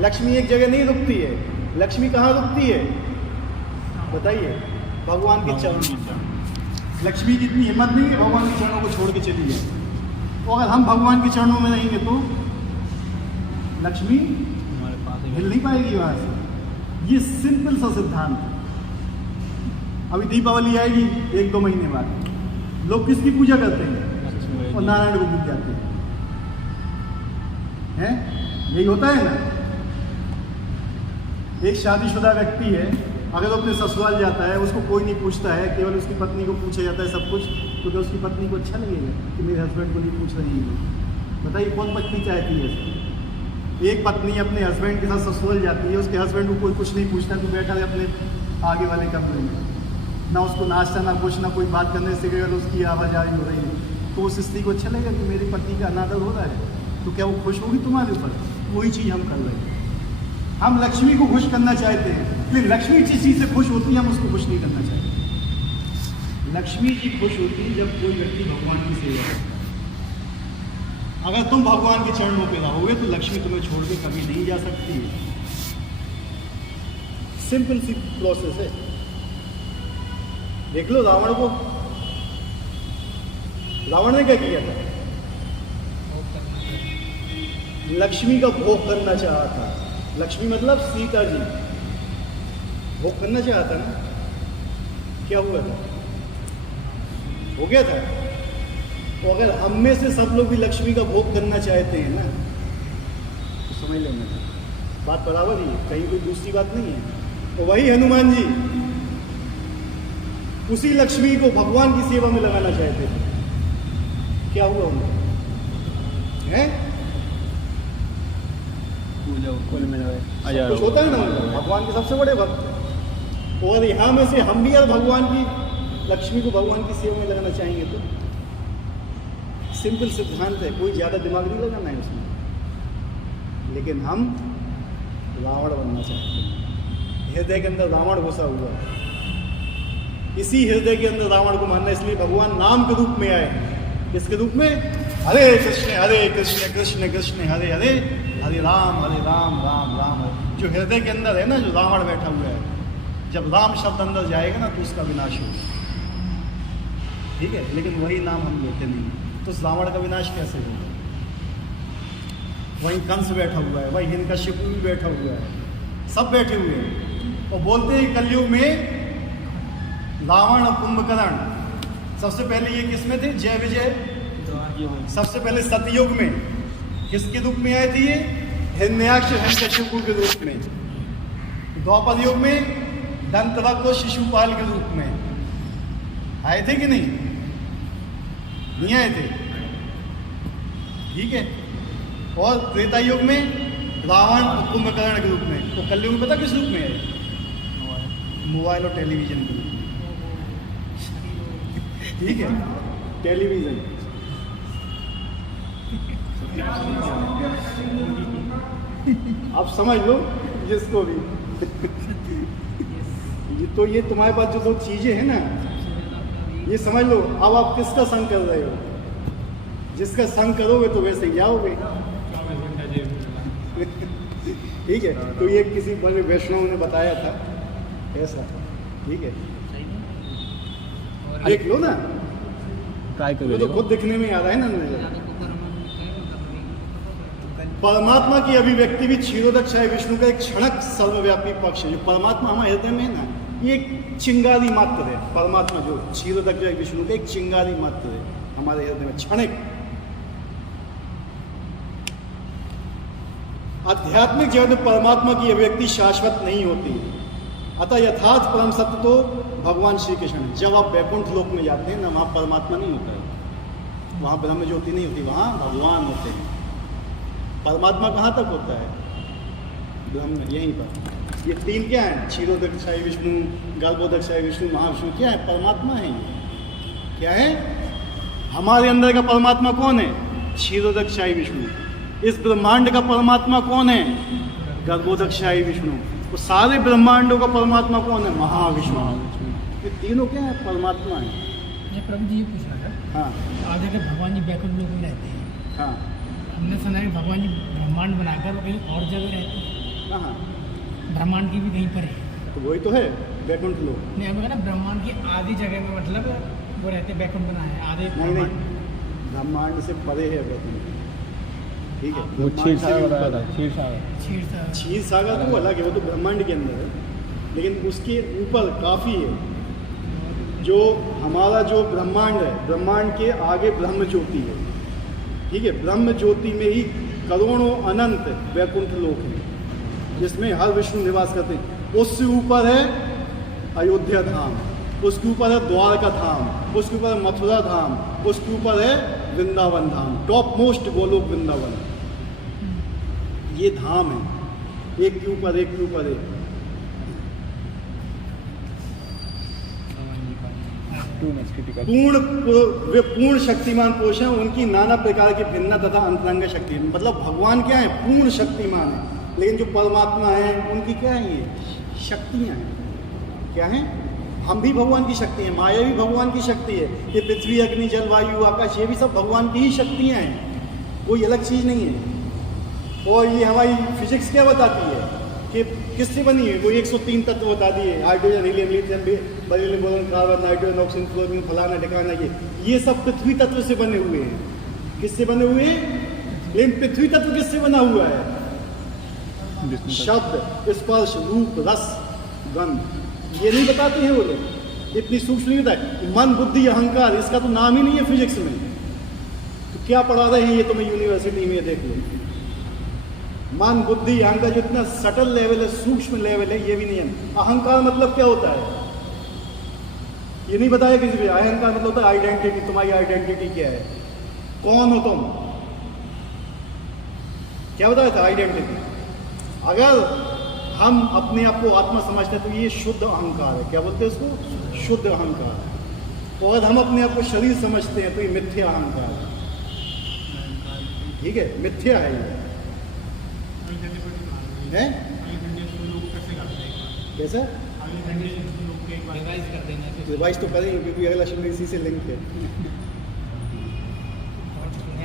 लक्ष्मी एक जगह नहीं रुकती है। लक्ष्मी कहाँ रुकती है बताइए? भगवान के चरणों। लक्ष्मी की इतनी हिम्मत नहीं है भगवान के चरणों को छोड़ के चली जाए। तो अगर हम भगवान के चरणों में रहेंगे तो लक्ष्मी हिल नहीं पाएगी वहाँ से। ये सिंपल सा सिद्धांत है। अभी दीपावली आएगी 1-2 महीने बाद। लोग किसकी पूजा करते हैं? और नारायण को भूल जाते हैं। यही होता है ना। एक शादीशुदा व्यक्ति है, अगर वो अपने ससुराल जाता है, उसको कोई नहीं पूछता है, केवल उसकी पत्नी को पूछा जाता है सब कुछ, तो क्या उसकी पत्नी को अच्छा लगेगा कि मेरे हस्बैंड को नहीं पूछ रही है? बताइए कौन पत्नी चाहती है? एक पत्नी अपने हस्बैंड के साथ ससुराल जाती है, उसके हस्बैंड को कोई कुछ नहीं पूछता, तो बैठा है अपने आगे वाले कमरे में, ना उसको नाश्ता ना कुछ, ना कोई बात करने से केवल उसकी आवाजाही हो रही है, तो उस स्त्री को अच्छा लगेगा कि मेरी पत्नी का अनादर हो रहा है? तो क्या वो खुश होगी तुम्हारे ऊपर? वही चीज़ हम कर रहे हैं। हम लक्ष्मी को खुश करना चाहते हैं, लेकिन लक्ष्मी जिस चीज़ से खुश होती है हम उसको खुश नहीं करना चाहते। लक्ष्मी जी खुश होती है जब कोई व्यक्ति भगवान की सेवा करता है। अगर तुम भगवान के चरणों पे रहोगे तो लक्ष्मी तुम्हें छोड़ के कभी नहीं जा सकती है। सिंपल सी प्रोसेस है। देख लो रावण को, रावण ने क्या किया था? लक्ष्मी का भोग करना चाहा था। लक्ष्मी मतलब सीता जी, भोग करना चाहता ना। क्या हुआ था? हो गया था। तो अगर हम में से सब लोग भी लक्ष्मी का भोग करना चाहते हैं ना, तो समझ लेना बात बराबर ही है, कहीं कोई दूसरी बात नहीं है। तो वही हनुमान जी उसी लक्ष्मी को भगवान की सेवा में लगाना चाहते थे। क्या हुआ उनको? हैं? कुछ होता है ना उनका, भगवान के सबसे बड़े भक्त। और यहाँ में से हम भी अगर भगवान की लक्ष्मी को भगवान की सेवा में लगाना चाहेंगे तो सिंपल सिद्धांत है, कोई ज़्यादा दिमाग नहीं लगाना है उसमें। लेकिन हम रावण बनना चाहते हैं। हृदय के अंदर रावण घुसा हुआ है। इसी हृदय के अंदर रावण को मानना, इसलिए भगवान नाम के रूप में आए। किसके रूप में? हरे कृष्ण कृष्ण कृष्ण हरे हरे, हरे राम राम राम हरे। जो हृदय के अंदर है ना, जो रावण बैठा हुआ है, जब राम शब्द अंदर जाएगा ना तो उसका विनाश होगा। ठीक है, लेकिन वही नाम हम लेते नहीं, तो उस रावण का विनाश कैसे होगा? वहीं कंस बैठा हुआ है, वहीं हिरण्यकश्यप भी बैठा हुआ है, सब बैठे हुए हैं। और बोलते हैं कलयुग में रावण कुंभकर्ण। सबसे पहले ये किस में थे? जय विजय। सबसे पहले सतयुग में किसके रूप में आए थे? ये हिरण्याक्ष हिरण्यकश्यप के रूप में। द्वापर युग में दंतवक्र शिशुपाल के रूप में आए थे कि नहीं? नहीं आए थे, ठीक है। और त्रेता युग में रावण और कुंभकर्ण के रूप में, तो कलयुग में पता किस रूप में है? मोबाइल और टेलीविजन के रूप में, ठीक है, टेलीविजन। आप समझ लो जिसको भी ये तुम्हारे पास जो चीजें हैं ना, ये समझ लो। अब आप किसका संग कर रहे हो? जिसका संग करोगे तो वैसे ही जाओगे, ठीक है। तो ये किसी बड़े वैष्णव ने बताया था ऐसा, ठीक है, देख लो ना, ट्राई करो। तो खुद दिखने में आ रहा है ना नजर। परमात्मा की अभिव्यक्ति भी क्षीरोदक्षाय विष्णु का एक क्षणक सर्वव्यापी पक्ष है। जो परमात्मा हमारे हृदय में है ना, ये एक चिंगारी मात्र है। परमात्मा जो क्षीरोदक्षाय विष्णु का एक चिंगारी मात्र है हमारे हृदय में, क्षणिक। आध्यात्मिक जगत में परमात्मा की अभिव्यक्ति शाश्वत नहीं होती, अतः यथार्थ परम सत्य तो भगवान श्री कृष्ण है। जब आप वैकुंठ लोक में जाते हैं ना, वहाँ परमात्मा नहीं होता है, वहाँ ब्रह्म ज्योति नहीं होती, वहाँ भगवान होते हैं। परमात्मा कहाँ तक होता है? ब्रह्म, यहीं पर। ये तीन क्या है? क्षीरोदक्षाय विष्णु, गर्भोदक्षाय विष्णु, महाविष्णु, क्या है? परमात्मा है। क्या है? हमारे अंदर का परमात्मा कौन है? क्षीरोदक्षाय विष्णु। इस ब्रह्मांड का परमात्मा कौन है? गर्भोदक्षाय विष्णु। तो सारे ब्रह्मांडों का परमात्मा कौन है? महाविष्णु। ये तीनों क्या है? परमात्मा है। ये प्रभु जी ये पूछ रहा था, हाँ आज अगर भगवान जी बैकुंठ लोक में रहते हैं, हाँ, हमने सुना है भगवान जी ब्रह्मांड बनाकर वो कहीं और जगह रहते हैं, हाँ, ब्रह्मांड की भी कहीं पर है। तो वही तो है वैकुंठ लोक। नहीं, हमें कहना ब्रह्मांड की आधी जगह में, मतलब वो रहते हैं, बैकुंठ बना है आधे नहीं नहीं, ब्रह्मांड। ब्रह्मांड से परे है वैकुंठ, ठीक है। वो ब्रह्मांड क्षीर से सागर भी बताया ऊपर था, है। क्षीर सागर। क्षीर क्षीर सागर तो अलग है, वो तो ब्रह्मांड के अंदर है, लेकिन उसके ऊपर काफ़ी है। जो हमारा जो ब्रह्मांड है, ब्रह्मांड के आगे ब्रह्म ज्योति है, ठीक है। ब्रह्म ज्योति में ही करोड़ों अनंत वैकुंठ लोक हैं, जिसमें हर विष्णु निवास करते हैं। उससे ऊपर है अयोध्या धाम, उसके ऊपर है द्वारका धाम, उसके ऊपर है मथुरा धाम, उसके ऊपर है वृंदावन धाम, टॉप मोस्ट गोलोक वृंदावन। ये धाम है, एक के ऊपर एक के ऊपर एक। वे पूर्ण शक्तिमान पुरुष हैं, उनकी नाना प्रकार की भिन्न तथा अंतरंग शक्ति है। मतलब भगवान क्या है? पूर्ण शक्तिमान है। लेकिन जो परमात्मा है उनकी क्या है? ये शक्तियाँ हैं। क्या है? हम भी भगवान की शक्ति हैं, माया भी भगवान की शक्ति है। ये पृथ्वी, अग्नि, जल, वायु, आकाश, ये भी सब भगवान की ही शक्तियाँ हैं, कोई अलग चीज़ नहीं है। और ये हमारी फिजिक्स क्या बताती है कि किससे बनी है? वो 103 तत्व बता दिए, hydrogen, helium, lithium, beryllium, boron, carbon, nitrogen, oxygen, fluorine, फलाना ढिकाना, ये सब पृथ्वी तत्व से बने हुए हैं। किससे बने हुए हैं? लेकिन पृथ्वी तत्व किससे बना हुआ है? शब्द, स्पर्श, रूप, रस, गंध, ये नहीं बताते हैं वो लोग, इतनी सूक्ष्म नहीं बताए। मन, बुद्धि, अहंकार, इसका तो नाम ही नहीं है फिजिक्स में। तो क्या पढ़ा रहे हैं ये तुम्हें यूनिवर्सिटी में? देख लो, मन, बुद्धि, अहंकार जो इतना सटल लेवल है, सूक्ष्म लेवल है, ये भी नहीं है। अहंकार मतलब क्या होता है? ये नहीं बताया किसी भी। अहंकार मतलब होता है आइडेंटिटी। तुम्हारी आइडेंटिटी क्या है? कौन हो तुम? क्या बताया था? आइडेंटिटी। अगर हम अपने आप को आत्मा समझते हैं तो ये शुद्ध अहंकार है। क्या बोलते हैं उसको? शुद्ध अहंकार है। तो अगर हम अपने आप को शरीर समझते हैं तो ये मिथ्या अहंकार है, ठीक है, मिथ्या है ये। है कैसा? रिवाइज तो करेंगे क्योंकि अगला शब्द इसी से लिंक है।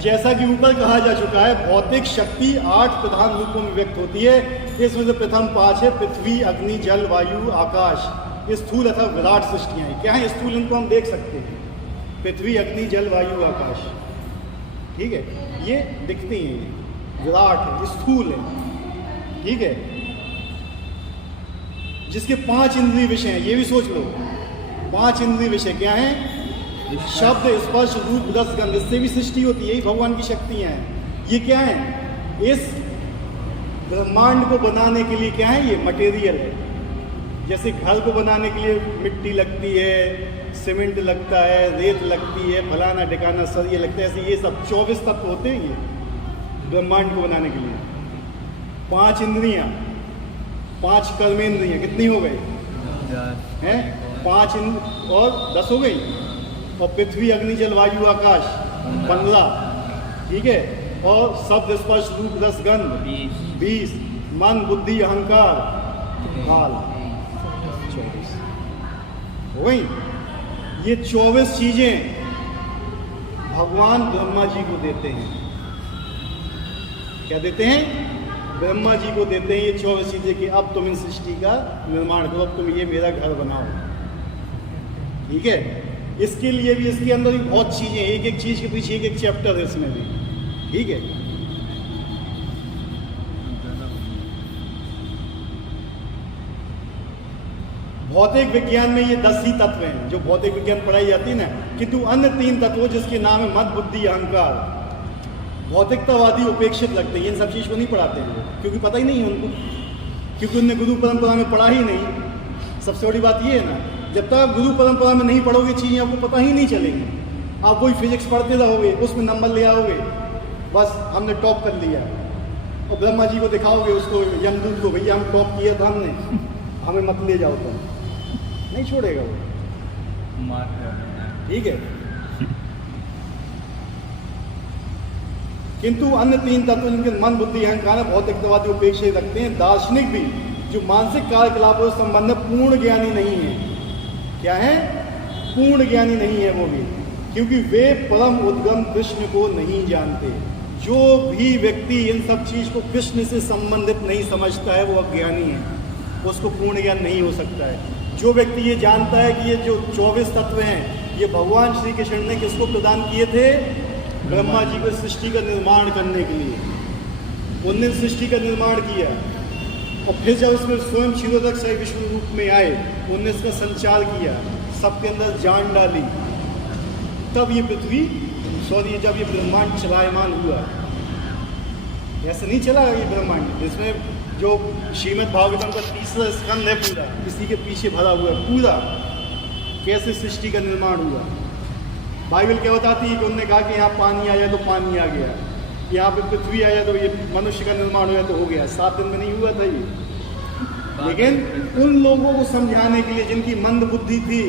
जैसा कि ऊपर कहा जा चुका है, भौतिक शक्ति 8 प्रधान रूपों में व्यक्त होती है। इसमें से प्रथम 5 है पृथ्वी, अग्नि, जल, वायु, आकाश। ये स्थूल अथवा विराट सृष्टियाँ हैं। क्या है स्थूल? इनको हम देख सकते हैं, पृथ्वी, अग्नि, जल, वायु, आकाश, ठीक है, ये दिखते हैं, विराट है, स्थूल है, ठीक है। जिसके 5 इंद्रिय विषय हैं, ये भी सोच लो। 5 इंद्रिय विषय क्या है? शब्द, स्पर्श, रूप, रस, गंध। इससे भी सृष्टि होती है, यही भगवान की शक्तियाँ हैं। ये क्या है? इस ब्रह्मांड को बनाने के लिए क्या है? ये मटेरियल है, जैसे घर को बनाने के लिए मिट्टी लगती है, सीमेंट लगता है, रेत लगती है, फलाना ढिकाना सरिया लगता है, ऐसे ये सब 24 तत्व होते हैं ये ब्रह्मांड को बनाने के लिए। 5 इंद्रियां, 5 कर्मेंद्रियां, कितनी हो गई हैं? 5 और 10 हो गई। और पृथ्वी, अग्नि, जल, वायु, आकाश 15, ठीक है। और शब्द, स्पर्श, रूप, रस, गंध 20, मन, बुद्धि, अहंकार, काल 24 हो गई। ये 24 चीजें भगवान ब्रह्मा जी को देते हैं। क्या देते हैं? ब्रह्मा जी को देते हैं ये 24 चीजें कि अब तुम इन सृष्टि का निर्माण करो, अब तुम ये मेरा घर बनाओ, ठीक है। इसके लिए भी, इसके अंदर भी बहुत चीजें, एक एक चीज के पीछे एक एक चैप्टर है इसमें भी, ठीक है। भौतिक विज्ञान में ये 10 ही तत्व हैं जो भौतिक विज्ञान पढ़ाई जाती है ना, किंतु अन्य 3 तत्वों जिसके नाम है मद, बुद्धि, अहंकार, भौतिकतावादी उपेक्षित लगते हैं। इन सब चीज को नहीं पढ़ाते हैं क्योंकि पता ही नहीं है उनको, क्योंकि उनने गुरु परंपरा में पढ़ा ही नहीं। सबसे बड़ी बात ये है ना, जब तक आप गुरु परंपरा में नहीं पढ़ोगे चीजें आपको पता ही नहीं चलेंगी। आप वही फिजिक्स पढ़ते रहोगे, उसमें नंबर ले आओगे, बस हमने टॉप कर लिया। और ब्रह्मा जी को दिखाओगे, उसको यमदूत को, भैया हम टॉप किया था हमने, हमें मत ले जाओ तुम, नहीं छोड़ेगा वो, ठीक है। किंतु अन्य 3 तत्व जिनके मन, बुद्धि, अहंकार भौतिकतावादी उपेक्षित रखते हैं। दार्शनिक भी जो मानसिक कार्यकलापों से संबंधित पूर्ण ज्ञानी नहीं है। क्या है? पूर्ण ज्ञानी नहीं है वो भी, क्योंकि वे परम उद्गम कृष्ण को नहीं जानते। जो भी व्यक्ति इन सब चीज को कृष्ण से संबंधित नहीं समझता है वो अज्ञानी है, उसको पूर्ण ज्ञान नहीं हो सकता है। जो व्यक्ति ये जानता है कि ये जो 24 तत्व हैं ये भगवान श्री कृष्ण ने किसको प्रदान किए थे? ब्रह्मा जी को सृष्टि का निर्माण करने के लिए। उनने सृष्टि का निर्माण किया और फिर जब उसमें स्वयं क्षीरोदक से विश्व रूप में आए, उनने इसका संचार किया, सबके अंदर जान डाली, तब ये पृथ्वी जब ये ब्रह्मांड चलायमान हुआ। ऐसे नहीं चला ये ब्रह्मांड, जिसमें जो श्रीमद् भागवतम का 3रा स्कंद है पूरा इसी के पीछे भरा हुआ है, पूरा कैसे सृष्टि का निर्माण हुआ। बाइबल क्या बताती है कि उन्होंने कहा कि यहाँ पानी आया तो पानी आ गया, यहाँ पे पृथ्वी आया तो ये मनुष्य का निर्माण हुआ तो हो गया। 7 दिन में नहीं हुआ था ये। लेकिन उन लोगों को समझाने के लिए जिनकी मंद बुद्धि थी,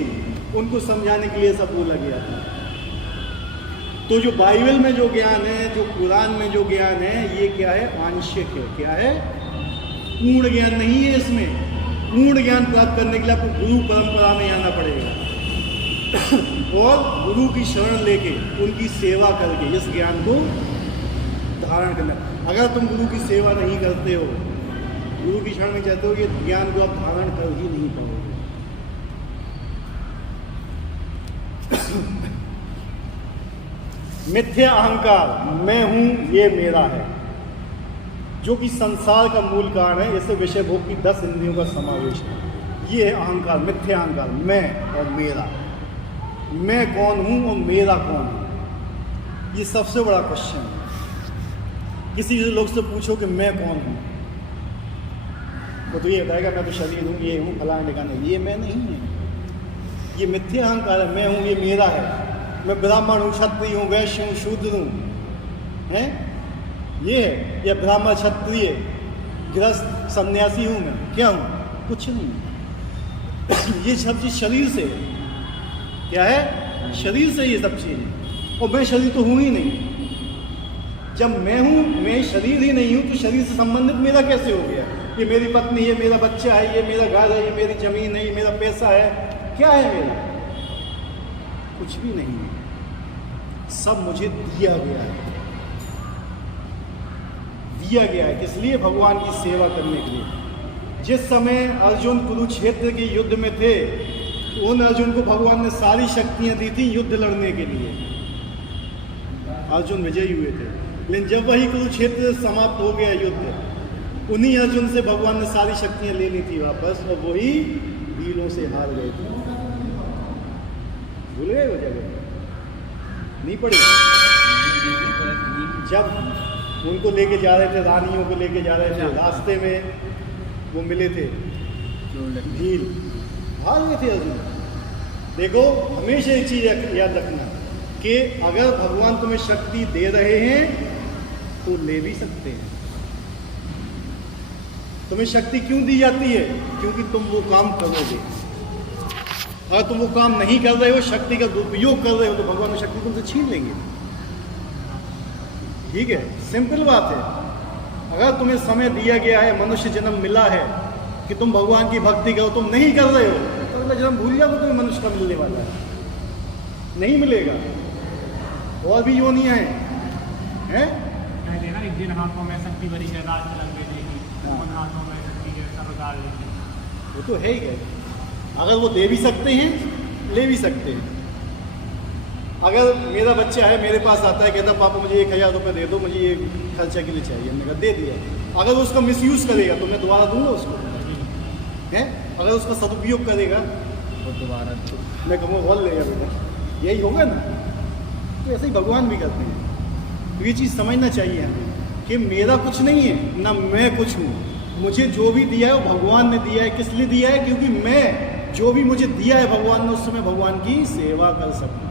उनको समझाने के लिए सब बोला गया था। तो जो बाइबल में जो ज्ञान है, जो कुरान में जो ज्ञान है, ये क्या है? आंशिक है। क्या है? पूर्ण ज्ञान नहीं है इसमें। पूर्ण ज्ञान प्राप्त करने के लिए आपको गुरु परंपरा में आना पड़ेगा और गुरु की शरण लेके उनकी सेवा करके इस ज्ञान को धारण करना। अगर तुम गुरु की सेवा नहीं करते हो, गुरु की शरण में जाते हो, ये ज्ञान को आप धारण कर ही नहीं पाओगे। मिथ्या अहंकार, मैं हूं, ये मेरा है, जो कि संसार का मूल कारण है। इसे विषय भोग की 10 इंद्रियों का समावेश है। ये है अहंकार, मिथ्या अहंकार, मैं और मेरा। मैं कौन हूं और मेरा कौन है, ये सबसे बड़ा क्वेश्चन है। किसी लोग से पूछो कि मैं कौन हूं, तो ये बताएगा मैं तो शरीर हूं, ये हूं, फलाना ठिकाना। ये मैं नहीं है, ये मिथ्या अहंकार है। मैं हूं, ये मेरा है, मैं ब्राह्मण हूँ, क्षत्रिय हूँ, वैश्य हूँ, शूद्र हूँ, हैं? ये है। या ब्राह्मण, क्षत्रिय, गृहस्थ, सन्यासी हूँ मैं, क्या हूँ? कुछ नहीं। ये सब चीज शरीर से है। क्या है? शरीर से ये सब चीज़। और मैं शरीर तो हूँ ही नहीं। जब मैं हूँ, मैं शरीर ही नहीं हूँ, तो शरीर से संबंधित मेरा कैसे हो गया? ये मेरी पत्नी है, मेरा बच्चा है, ये मेरा घर है, ये मेरी जमीन है, ये मेरा पैसा है, क्या है मेरा? कुछ भी नहीं है। सब मुझे दिया गया है। दिया गया है किस लिए? भगवान की सेवा करने के लिए। जिस समय अर्जुन कुरुक्षेत्र के युद्ध में थे, उन अर्जुन को भगवान ने सारी शक्तियां दी थी युद्ध लड़ने के लिए। अर्जुन विजयी हुए थे। लेकिन जब वही कुरुक्षेत्र समाप्त हो गया युद्ध, उन्हीं अर्जुन से भगवान ने सारी शक्तियां ले ली थी वापस, और वही वीरों से हार गए थे। भूल गए वो जगह? नहीं पड़ी? जब उनको लेके जा रहे थे, रानियों को लेके जा रहे थे, रास्ते में वो मिले थे भील भाग गए थे अर्जुन। देखो हमेशा एक चीज याद रखना कि अगर भगवान तुम्हें शक्ति दे रहे हैं तो ले भी सकते हैं। तुम्हें शक्ति क्यों दी जाती है? क्योंकि तुम वो काम करोगे। अगर तुम वो काम नहीं कर रहे हो, शक्ति का दुरुपयोग कर रहे हो, तो भगवान वो शक्ति तुमसे छीन लेंगे। ठीक है, सिंपल बात है। अगर तुम्हें समय दिया गया है, मनुष्य जन्म मिला है कि तुम भगवान की भक्ति करो, तुम नहीं कर रहे हो तो अगला जन्म भूल जाओ, तुम्हें मनुष्य का मिलने वाला है, नहीं मिलेगा। और भी योनियां हैं। एक दिन हाथों में शक्ति भरी है, राज लग देगी, उन हाथों में शक्ति के सरकार लेगी। वो तो है ही है। अगर वो दे भी सकते हैं, ले भी सकते हैं। अगर मेरा बच्चा है, मेरे पास आता है, कहता पापा मुझे 1000 रुपये दे दो, मुझे ये खर्चा के लिए चाहिए, हमने कहा दे दिया। अगर वो उसका मिसयूज़ करेगा तो मैं दोबारा दूंगा उसको, है? अगर उसका सदुपयोग करेगा और दोबारा मैं कहूँगा बोल लेगा बेटा, यही होगा ना। तो ऐसे ही भगवान भी करते हैं। तो ये चीज़ समझना चाहिए हमें कि मेरा कुछ नहीं है, ना मैं कुछ हूँ। मुझे जो भी दिया है वो भगवान ने दिया है। किस लिए दिया है? क्योंकि मैं जो भी मुझे दिया है भगवान ने, उससे मैं भगवान की सेवा कर सकूँ।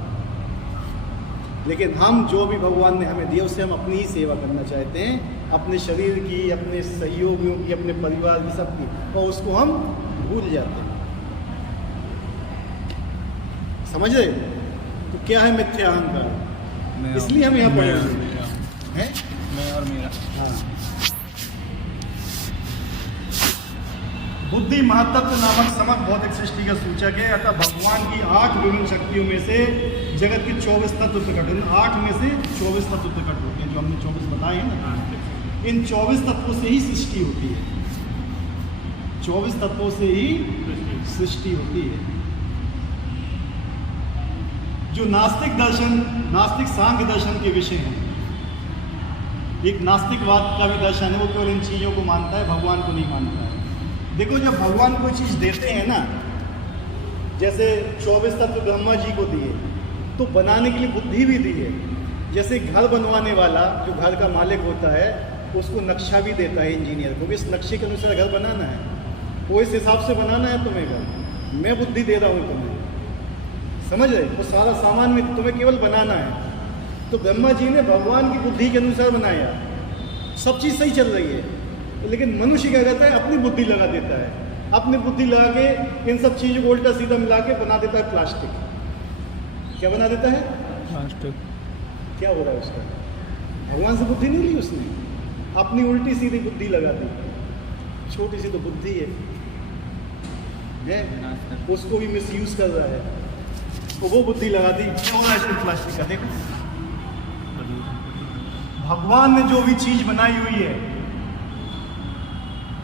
लेकिन हम जो भी भगवान ने हमें दिया उससे हम अपनी ही सेवा करना चाहते हैं, अपने शरीर की, अपने सहयोगियों की, अपने परिवार की, सबकी, और उसको हम भूल जाते हैं। समझ रहे? तो क्या है मिथ्या अहंकार? इसलिए हम यहाँ पढ़े हैं, मैं और मेरा। हाँ। बुद्धि महत्त्व नामक समग्र भौतिक सृष्टि का सूचक है। अतः भगवान की 8 विभिन्न शक्तियों में से जगत के 24 तत्व प्रकट होते हैं। 8 में से 24 तत्व प्रकट होते हैं, जो हमने 24 बताए हैं ना। इन 24 तत्वों से ही सृष्टि होती है। 24 तत्वों से ही सृष्टि होती है। जो नास्तिक दर्शन, नास्तिक सांख्य दर्शन के विषय हैं। एक नास्तिकवाद का भी दर्शन है, वो केवल इन चीज़ों को मानता है, भगवान को नहीं मानता है। देखो जब भगवान कोई चीज़ देते हैं ना, जैसे 24 तत्व ब्रह्मा जी को दिए, तो बनाने के लिए बुद्धि भी दी है। जैसे घर बनवाने वाला, जो घर का मालिक होता है, उसको नक्शा भी देता है इंजीनियर को, इस नक्शे के अनुसार घर बनाना है, वो इस हिसाब से बनाना है तुम्हें घर। मैं बुद्धि दे रहा हूँ तुम्हें, समझ रहे? वो सारा सामान में तुम्हें केवल बनाना है। तो ब्रह्मा जी ने भगवान की बुद्धि के अनुसार बनाया, सब चीज़ सही चल रही है। लेकिन मनुष्य क्या करता है? अपनी बुद्धि लगा देता है। अपनी बुद्धि लगा के इन सब चीज़ों को उल्टा सीधा मिला के बना देता है प्लास्टिक। क्या बना देता है? प्लास्टिक। क्या हो रहा है उसका? भगवान से बुद्धि नहीं ली उसने, अपनी उल्टी सीधी बुद्धि लगा दी। छोटी सी तो बुद्धि है, उसको भी मिसयूज कर रहा है। तो वो बुद्धि लगा दी, क्या हो रहा है इसमें प्लास्टिक का? देखो भगवान ने जो भी चीज़ बनाई हुई है,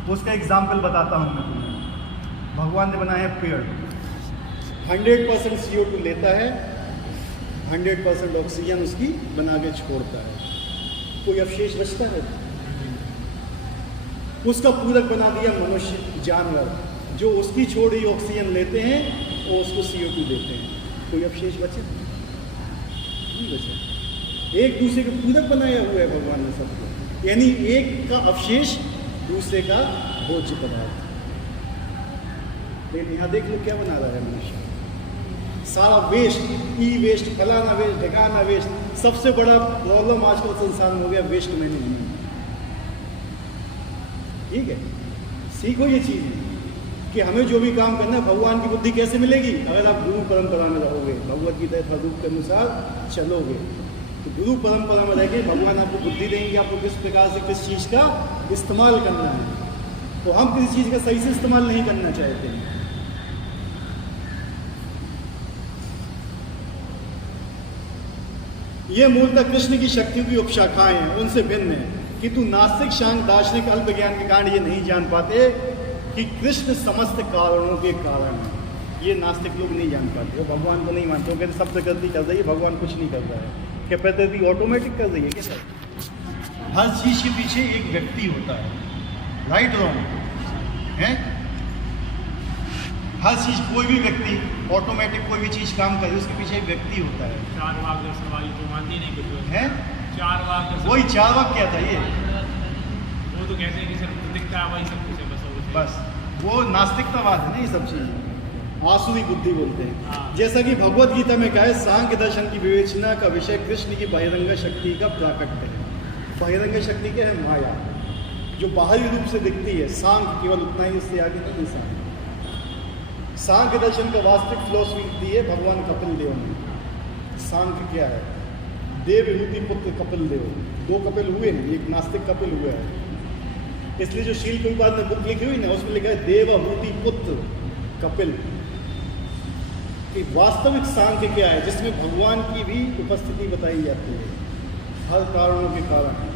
उसका एग्जाम्पल बताता हूँ मैं तुम्हें। भगवान ने बनाया है पेड़, 100% CO2 लेता है, 100% ऑक्सीजन उसकी बना के छोड़ता है। कोई अवशेष बचता है? उसका पूरक बना दिया मनुष्य, जानवर, जो उसकी छोड़ी ऑक्सीजन लेते हैं और उसको CO2 देते हैं। कोई अवशेष बचे? नहीं बचे। एक दूसरे को पूरक बनाया हुआ है भगवान ने सबको, यानी एक का अवशेष दूसरे का भोज्य पदार्थ। लेकिन यहाँ देख लो क्या बना रहा है मनुष्य, सारा वेस्ट, ई वेस्ट, फलाना वेस्ट, ढिकाना वेस्ट। सबसे बड़ा प्रॉब्लम आजकल संसार में हो गया वेस्ट मैनेजमेंट। ठीक है, सीखो ये चीज़ कि हमें जो भी काम करना है, भगवान की बुद्धि कैसे मिलेगी? अगर आप गुरु परंपरा में रहोगे, भगवद गीता स्वरूप के अनुसार चलोगे, तो गुरु परंपरा में रह के भगवान आपको बुद्धि देंगे, आपको किस प्रकार से किस चीज़ का इस्तेमाल करना है। तो हम किसी चीज़ का सही से इस्तेमाल नहीं करना चाहते हैं। ये मूलतः कृष्ण की शक्तियों की उपशाखाएं हैं, उनसे भिन्न है। किंतु नास्तिक, शांत, दार्शनिक, अल्प ज्ञान के कारण ये नहीं जान पाते कि कृष्ण समस्त कारणों के कारण है। ये नास्तिक लोग नहीं जान पाते, वो भगवान को नहीं मानते। वो कहते सब प्रकृति कर रही है, भगवान कुछ नहीं कर रहा है। क्या प्रकृति ऑटोमेटिक कर रही है क्या? सर, हर चीज़ के पीछे एक व्यक्ति होता है, राइट रॉन्ग है? हर चीज़, कोई भी व्यक्ति ऑटोमेटिक कोई भी चीज़ काम करे, उसके पीछे एक व्यक्ति होता है। 4 वाक दर्शन वाली तो मानती नहीं कुछ है? 4 वाक दर्शन, वही 4 वाक क्या था ये? वो तो कहते हैं कि सिर्फ दिखता है वही सब कुछ है, बस। वो नास्तिकतावाद है ना, ये सब चीज़ें आसुरी बुद्धि बोलते हैं। हाँ। जैसा कि भगवत गीता में कहा है, सांख्य दर्शन की विवेचना का विषय कृष्ण की बहिरंग शक्ति का प्राकट्य है। बहिरंग शक्ति क्या है? माया, जो बाहरी रूप से दिखती है। सांख्य केवल उतना ही, इससे आगे नहीं सांख्य। सांख्य दर्शन का वास्तविक फिलोसफी दी है भगवान कपिल देव ने। सांख्य क्या है? देवहूति पुत्र कपिल देव, दो कपिल हुए ना, एक नास्तिक कपिल हुआ है। इसलिए जो शील प्रभुपाद ने बुक लिखी हुई ना, उसमें लिखा है देवहूति पुत्र कपिल। कि वास्तविक सांख्य क्या है, जिसमें भगवान की भी उपस्थिति बताई जाती है, हर कारणों के कारण।